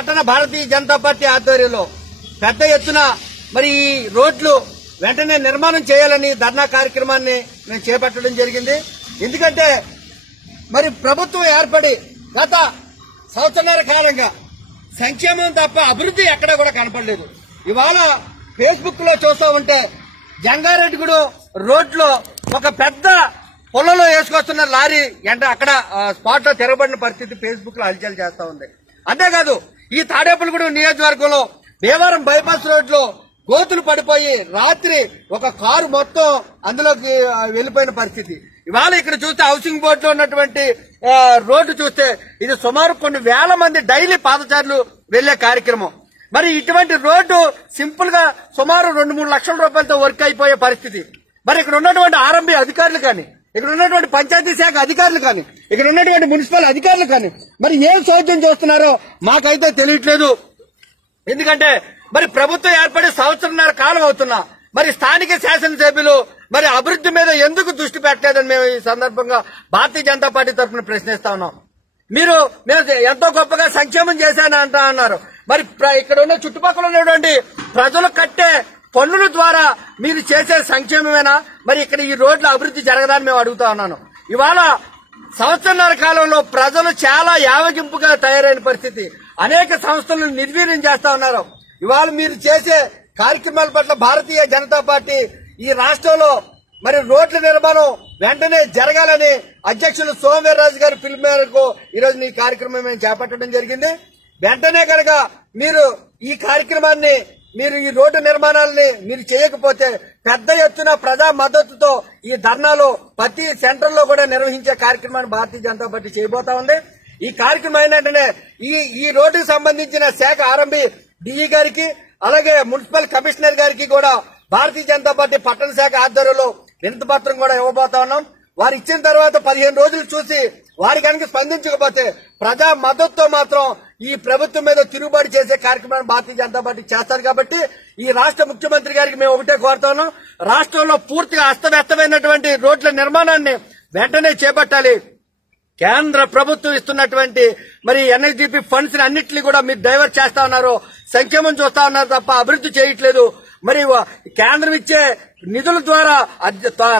పట్టణ భారతీయ జనతా పార్టీ ఆధ్వర్యంలో పెద్ద ఎత్తున మరి ఈ రోడ్లు వెంటనే నిర్మాణం చేయాలని ధర్నా కార్యక్రమాన్ని మేము చేపట్టడం జరిగింది. ఎందుకంటే మరి ప్రభుత్వం ఏర్పడి గత సంవత్సరాల కాలంగా సంక్షేమం తప్ప అభివృద్ధి ఎక్కడా కూడా కనపడలేదు. ఇవాళ ఫేస్బుక్ లో చూస్తూ ఉంటే జంగారెడ్డిగూడెం రోడ్లో ఒక పెద్ద పొలంలో వేసుకొస్తున్న లారీ అంటే అక్కడ స్పాట్ లో తిరగబడిన పరిస్థితి ఫేస్బుక్ లో హల్చల్ చేస్తా ఉంది. అంతేకాదు ఈ తాడేపల్లిగూడెం నియోజకవర్గంలో భీమవరం బైపాస్ రోడ్ లో గోతులు పడిపోయి రాత్రి ఒక కారు మొత్తం అందులోకి వెళ్లిపోయిన పరిస్థితి. ఇవాళ ఇక్కడ చూస్తే హౌసింగ్ బోర్డు లో ఉన్నటువంటి రోడ్డు చూస్తే ఇది సుమారు కొన్ని వేల మంది డైలీ పాదచారులు వెళ్లే కార్యక్రమం. మరి ఇటువంటి రోడ్డు సింపుల్ గా సుమారు 2-3 లక్షల రూపాయలతో వర్క్ అయిపోయే పరిస్థితి. మరి ఇక్కడ ఉన్నటువంటి ఆర్ఎంబీ అధికారులు కానీ, ఇక్కడ ఉన్నటువంటి పంచాయతీ శాఖ అధికారులు కానీ, ఇక్కడ ఉన్నటువంటి మున్సిపల్ అధికారులు కానీ మరి ఏం సౌద్యం చేస్తున్నారో మాకైతే తెలియట్లేదు. ఎందుకంటే మరి ప్రభుత్వం ఏర్పడి సంవత్సరంన్నర కాలం అవుతున్నా మరి స్థానిక శాసనసభ్యులు మరి అభివృద్ధి మీద ఎందుకు దృష్టి పెట్టలేదని మేము ఈ సందర్భంగా భారతీయ జనతా పార్టీ తరఫున ప్రశ్నిస్తా ఉన్నాం. మేము ఎంతో గొప్పగా సంక్షేమం చేశానంట అన్నారు. మరి ఇక్కడ ఉన్న చుట్టుపక్కల ఉన్నటువంటి ప్రజలు కట్టే పన్నుల ద్వారా మీరు చేసే సంక్షేమమేనా? మరి ఇక్కడ ఈ రోడ్ల అభివృద్ధి జరగదని మేము అడుగుతా ఉన్నాను. ఇవాళ సంవత్సరాల కాలంలో ప్రజలు చాలా యావగింపుగా తయారైన పరిస్థితి. అనేక సంస్థలను నిర్వీర్యం చేస్తా ఉన్నారు. ఇవాళ మీరు చేసే కార్యక్రమాల పట్ల భారతీయ జనతా పార్టీ ఈ రాష్ట్రంలో మరి రోడ్ల నిర్మాణం వెంటనే జరగాలని అధ్యక్షులు సోమవీర్రాజు గారి పిలుపు మేరకు ఈరోజు ఈ కార్యక్రమం మేము చేపట్టడం జరిగింది. వెంటనే కనుక మీరు ఈ కార్యక్రమాన్ని మీరు ఈ రోడ్డు నిర్మాణాలని మీరు చేయకపోతే పెద్ద ఎత్తున ప్రజా మద్దతుతో ఈ ధర్నాలు ప్రతి సెంటర్ లో కూడా నిర్వహించే కార్యక్రమాన్ని భారతీయ జనతా పార్టీ చేయబోతా ఉంది. ఈ కార్యక్రమం ఏంటంటే ఈ రోడ్డుకు సంబంధించిన శాఖ ఆర్ఎంబీ డిఈ గారికి అలాగే మున్సిపల్ కమిషనర్ గారికి కూడా భారతీయ జనతా పార్టీ పట్టణ శాఖ ఆధ్వర్యంలో వినతి పత్రం కూడా ఇవ్వబోతా ఉన్నాం. వారు ఇచ్చిన తర్వాత 15 రోజులు చూసి వారి కనుక స్పందించకపోతే ప్రజా మద్దతుతో మాత్రం ఈ ప్రభుత్వం మీద తిరుగుబాటు చేసే కార్యక్రమాన్ని భారతీయ జనతా పార్టీ చేస్తారు. కాబట్టి ఈ రాష్ట్ర ముఖ్యమంత్రి గారికి మేము ఒకటే కోరుతాను, రాష్ట్రంలో పూర్తిగా అస్తవ్యస్తమైనటువంటి రోడ్ల నిర్మాణాన్ని వెంటనే చేపట్టాలి. కేంద్ర ప్రభుత్వం ఇస్తున్నటువంటి మరి ఎన్ఎస్డిపి ఫండ్స్ అన్నింటినీ కూడా మీరు డైవర్ట్ చేస్తా ఉన్నారు, సంక్షేమం చూస్తా ఉన్నారు తప్ప అభివృద్ధి చేయట్లేదు. మరి కేంద్రం ఇచ్చే నిధుల ద్వారా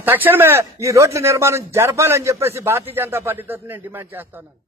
తక్షణమే ఈ రోడ్ల నిర్మాణం జరపాలని చెప్పేసి భారతీయ జనతా పార్టీ తరఫున నేను డిమాండ్ చేస్తా ఉన్నాను.